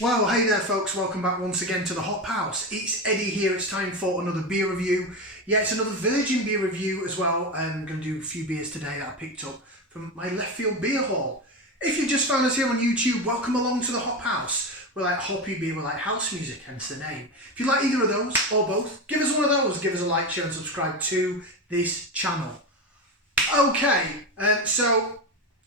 Well, hey there folks, welcome back once again to the Hop House. It's Eddie here, it's time for another beer review. Yeah, it's another virgin beer review as well. I'm going to do a few beers today that I picked up from my Leftfield Beer Haul. If you just found us here on YouTube, welcome along to the Hop House. We're like hoppy beer, we're like house music, hence the name. If you like either of those or both, give us one of those. Give us a like, share and subscribe to this channel. Okay, so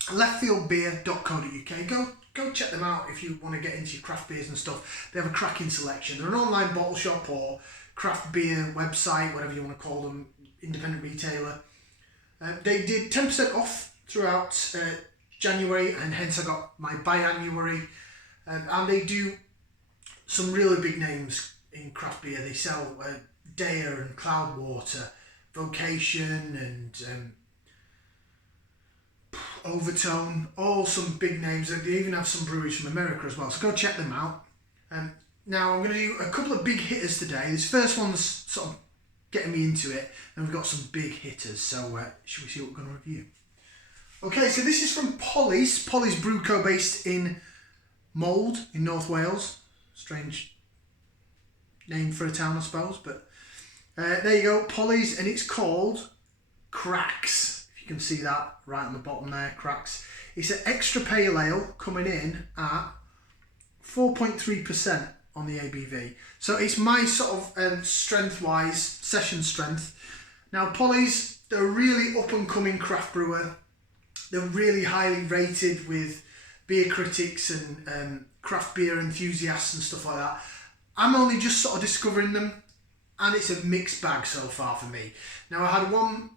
leftfieldbeer.co.uk. Go check them out if you want to get into your craft beers and stuff. They have a cracking selection. They're an online bottle shop or craft beer website, whatever you want to call them, independent retailer. They did 10% off throughout January, and hence I got my biannuary. And they do some really big names in craft beer. They sell Dare and Cloudwater, Vocation and Overtone, all some big names. They even have some breweries from America as well, so go check them out. Now I'm going to do a couple of big hitters today. This first one's sort of getting me into it, and we've got some big hitters, so should we see what we're going to review? Okay, so this is from Polly's Brew Co, based in Mold in North Wales. Strange name for a town, I suppose, but there you go, Polly's, and it's called Cracks. You can see that right on the bottom there, Cracks. It's an extra pale ale coming in at 4.3% on the ABV. So it's my sort of strength-wise, session strength. Now Polly's, they're a really up-and-coming craft brewer. They're really highly rated with beer critics and craft beer enthusiasts and stuff like that. I'm only just sort of discovering them, and it's a mixed bag so far for me. Now I had one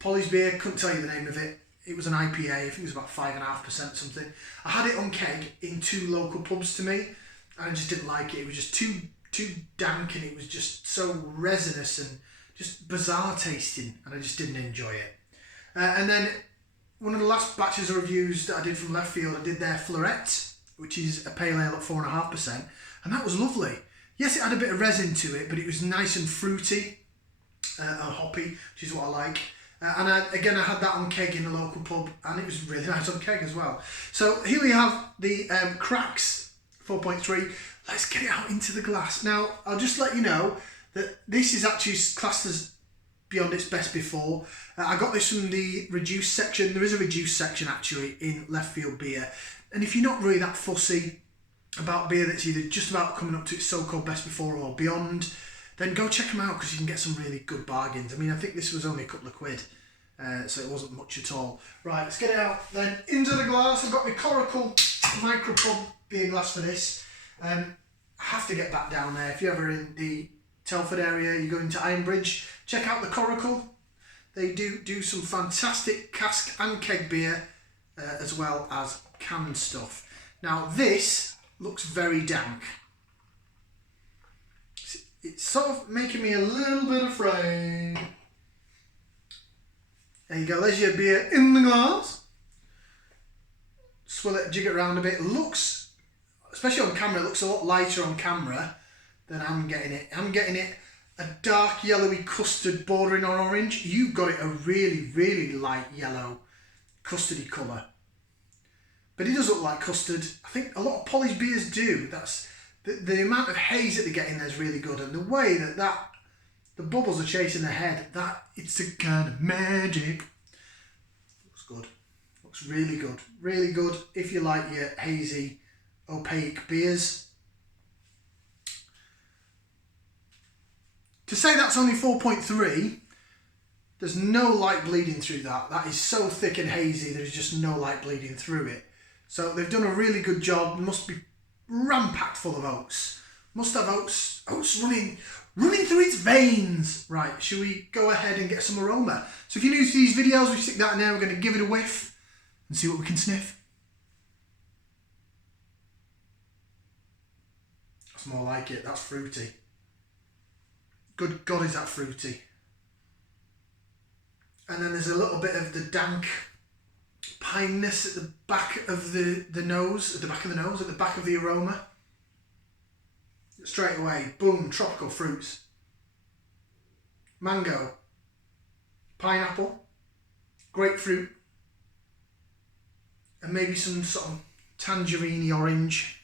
Polly's beer, couldn't tell you the name of it. It was an IPA, I think it was about 5.5% something. I had it on keg in 2 local pubs to me, and I just didn't like it. It was just too dank, and it was just so resinous and just bizarre tasting, and I just didn't enjoy it. And then one of the last batches of reviews that I did from Leftfield, I did their Fleurette, which is a pale ale at 4.5%, and that was lovely. Yes, it had a bit of resin to it, but it was nice and fruity and hoppy, which is what I like. And I had that on keg in a local pub, and it was really nice on keg as well. So here we have the Cracks 4.3. Let's get it out into the glass. Now, I'll just let you know that this is actually classed as beyond its best before. I got this from the reduced section. There is a reduced section actually in Leftfield Beer. And if you're not really that fussy about beer that's either just about coming up to its so-called best before or beyond, then go check them out, because you can get some really good bargains. I mean, I think this was only a couple of quid, so it wasn't much at all. Right, let's get it out then into the glass. I've got my Coracle Micropub beer glass for this. I have to get back down there. If you're ever in the Telford area, you go into Ironbridge, check out the Coracle. They do some fantastic cask and keg beer, as well as canned stuff. Now this looks very dank. It's sort of making me a little bit afraid. There you go, there's your beer in the glass. Swill it, jig it around a bit. It looks, especially on camera, it looks a lot lighter on camera than I'm getting it. I'm getting it a dark yellowy custard bordering on orange. You've got it a really, really light yellow custardy colour. But it does look like custard. I think a lot of Polly's beers do. That's the amount of haze that they get in there is really good, and the way that the bubbles are chasing their head, that it's a kind of magic. Looks good. Looks really good. Really good if you like your hazy, opaque beers. To say that's only 4.3, there's no light bleeding through that. That is so thick and hazy, there's just no light bleeding through it. So they've done a really good job. It must be ram-packed full of oats. Must have oats running through its veins. Right, should we go ahead and get some aroma? So if you're new to these videos, we stick that in there. We're going to give it a whiff and see what we can sniff. That's more like it. That's fruity. Good God, is that fruity. And then there's a little bit of the dank pineness at the back of the nose, at the back of the aroma. Straight away, boom, tropical fruits. Mango, pineapple, grapefruit, and maybe some sort of tangerine orange.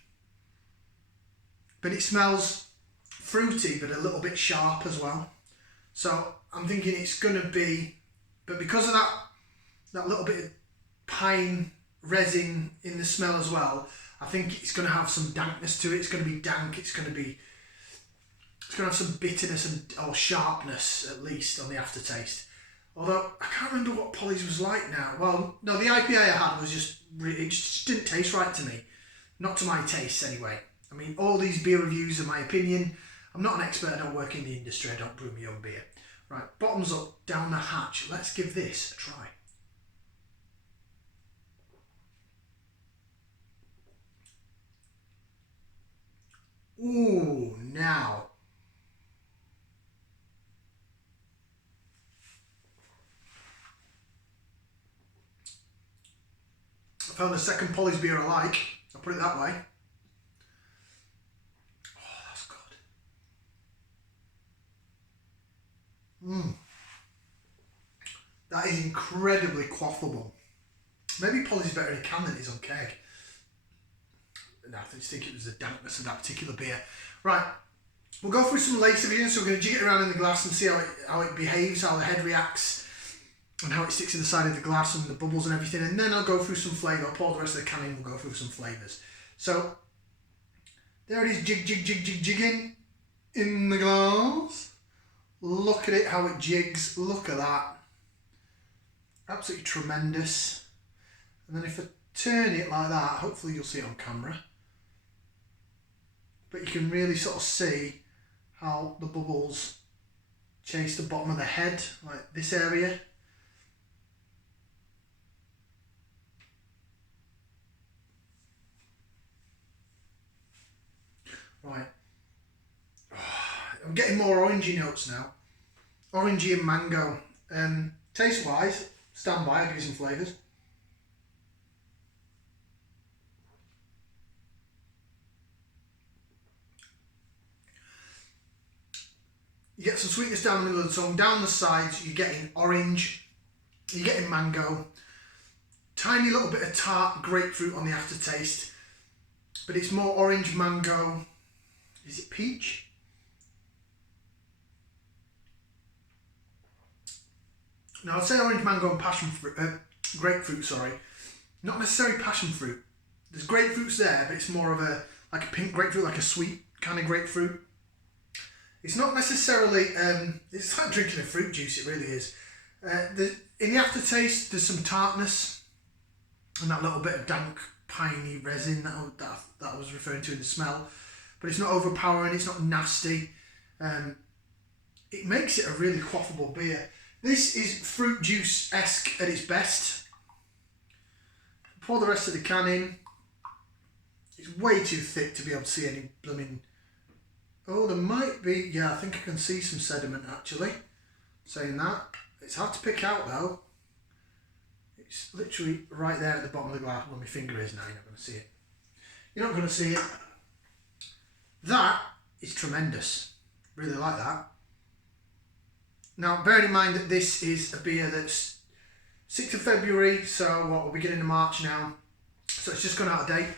but it smells fruity, but a little bit sharp as well. So I'm thinking it's going to be, but because of that little bit of pine resin in the smell as well, I think it's going to have some dankness to it. It's going to be dank. It's going to have some bitterness or sharpness at least on the aftertaste. Although I can't remember what Polly's was like now. Well, no, the IPA I had was it just didn't taste right to me. Not to my taste anyway. I mean, all these beer reviews are my opinion. I'm not an expert. I don't work in the industry. I don't brew my own beer. Right, bottoms up, down the hatch. Let's give this a try. Ooh, now. I found the second Polly's beer I like. I'll put it that way. Oh, that's good. That is incredibly quaffable. Maybe Polly's better in a can than it is on keg. No, I just think it was the dampness of that particular beer. Right, we'll go through some later here. So we're going to jig it around in the glass and see how it behaves, how the head reacts, and how it sticks to the side of the glass and the bubbles and everything. And then I'll go through some flavour. I'll pour the rest of the can in. We'll go through some flavours. So there it is, jigging in the glass. Look at it, how it jigs. Look at that. Absolutely tremendous. And then if I turn it like that, hopefully you'll see it on camera. But you can really sort of see how the bubbles chase the bottom of the head, like this area. Right. I'm getting more orangey notes now. Orangey and mango. Taste wise, stand by, I'll give you some flavours. You get some sweetness down the middle of the tongue, down the sides you're getting orange, you're getting mango, tiny little bit of tart grapefruit on the aftertaste, but it's more orange, mango, is it peach? Now I'd say orange, mango and passion fruit, grapefruit, sorry. Not necessarily passion fruit. There's grapefruits there, but it's more of like a pink grapefruit, like a sweet kind of grapefruit. It's not necessarily, it's like drinking a fruit juice, it really is. In the aftertaste, there's some tartness and that little bit of dank, piney resin that I was referring to in the smell. But it's not overpowering, it's not nasty. It makes it a really quaffable beer. This is fruit juice-esque at its best. Pour the rest of the can in. It's way too thick to be able to see any blooming... Oh, there might be... Yeah, I think I can see some sediment actually. Saying that. It's hard to pick out though. It's literally right there at the bottom of the glass. Well, my finger is now, you're not going to see it. You're not going to see it. That is tremendous. Really like that. Now, bearing in mind that this is a beer that's 6th of February, so what, we're beginning of March now. So it's just gone out of date.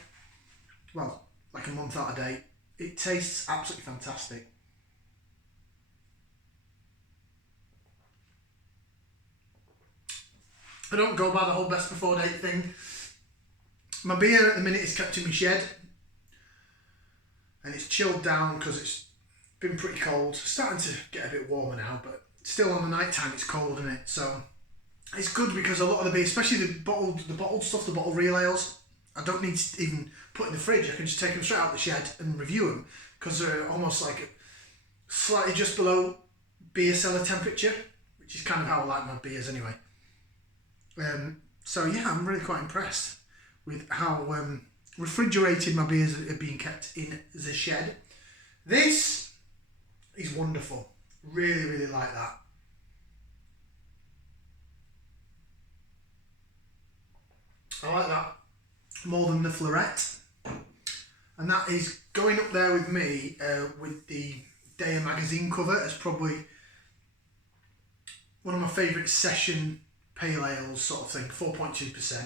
Well, like a month out of date. It tastes absolutely fantastic. I don't go by the whole best before date thing. My beer at the minute is kept in my shed. And it's chilled down because it's been pretty cold. It's starting to get a bit warmer now, but still on the night time it's cold, isn't it? So it's good because a lot of the beer, especially the bottled stuff, the bottled real ales, I don't need to even put in the fridge. I can just take them straight out the shed and review them because they're almost like slightly just below beer cellar temperature, which is kind of how I like my beers anyway. So yeah, I'm really quite impressed with how refrigerated my beers are being kept in the shed. This is wonderful. Really, really like that. I like that more than the Floret. And that is going up there with me with the Daya magazine cover as probably one of my favourite session pale ales sort of thing. 4.2%. Is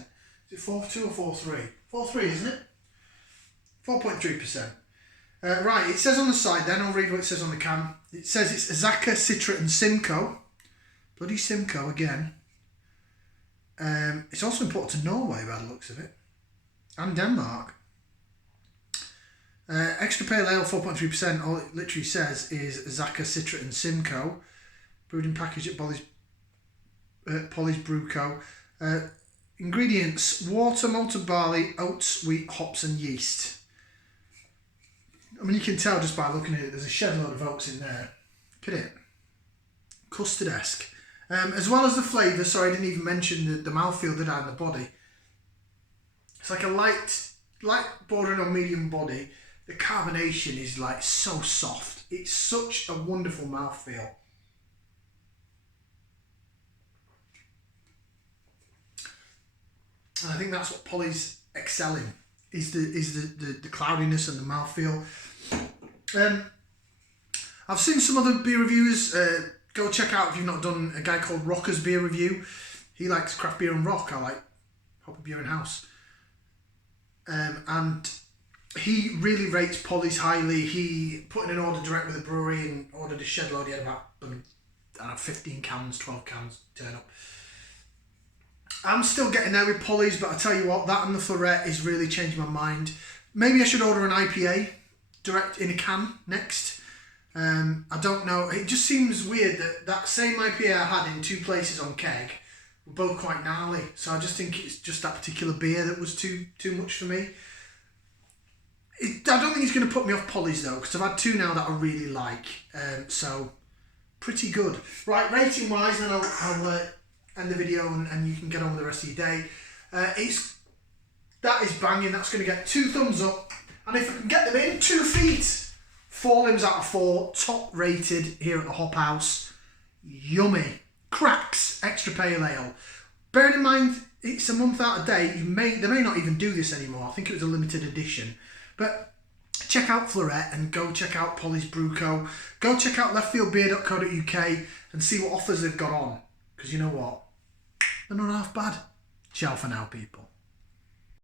it 4.2 or 4.3? 4.3, isn't it? 4.3%. Right, it says on the side then, I'll read what it says on the can. It says it's Azacca, Citra and Simcoe. Bloody Simcoe again. It's also important to Norway by the looks of it. And Denmark. Extra Pale Ale, 4.3%. All it literally says is Azacca, Citra and Simcoe. Brewed and packaged at Polly's Brew Co. Ingredients: water, malted barley, oats, wheat, hops and yeast. I mean, you can tell just by looking at it, there's a shed load of oats in there. Look at it. Custard-esque. As well as the flavour, sorry, I didn't even mention the mouthfeel that I had in the body. It's like a light bordering on medium body. The carbonation is like so soft. It's such a wonderful mouthfeel. And I think that's what Polly's excelling, is the cloudiness and the mouthfeel. I've seen some other beer reviews. Go check out, if you've not done, a guy called Rocker's Beer Review. He likes craft beer and rock. I like proper beer and house. And he really rates Polly's highly. He put in an order direct with the brewery and ordered a shed load. He had about, I don't know, 15 cans, 12 cans turn up. I'm still getting there with Polly's, but I tell you what, that and the Florette is really changing my mind. Maybe I should order an IPA direct in a can next. I don't know. It just seems weird that same IPA I had in 2 places on keg were both quite gnarly. So I just think it's just that particular beer that was too much for me. I don't think it's going to put me off Polly's though, because I've had 2 now that I really like. So pretty good. Right, rating wise, then I'll end the video and you can get on with the rest of your day. That is banging. That's going to get 2 thumbs up. And if I can get them in, 2 feet. 4 limbs out of 4, top rated here at the Hop House. Yummy. Cracks Extra Pale Ale. Bearing in mind, it's a month out of date. They may not even do this anymore. I think it was a limited edition. But check out Florette and go check out Polly's Brew Co. Go check out leftfieldbeer.co.uk and see what offers they've got on. Because you know what? They're not half bad. Ciao for now, people.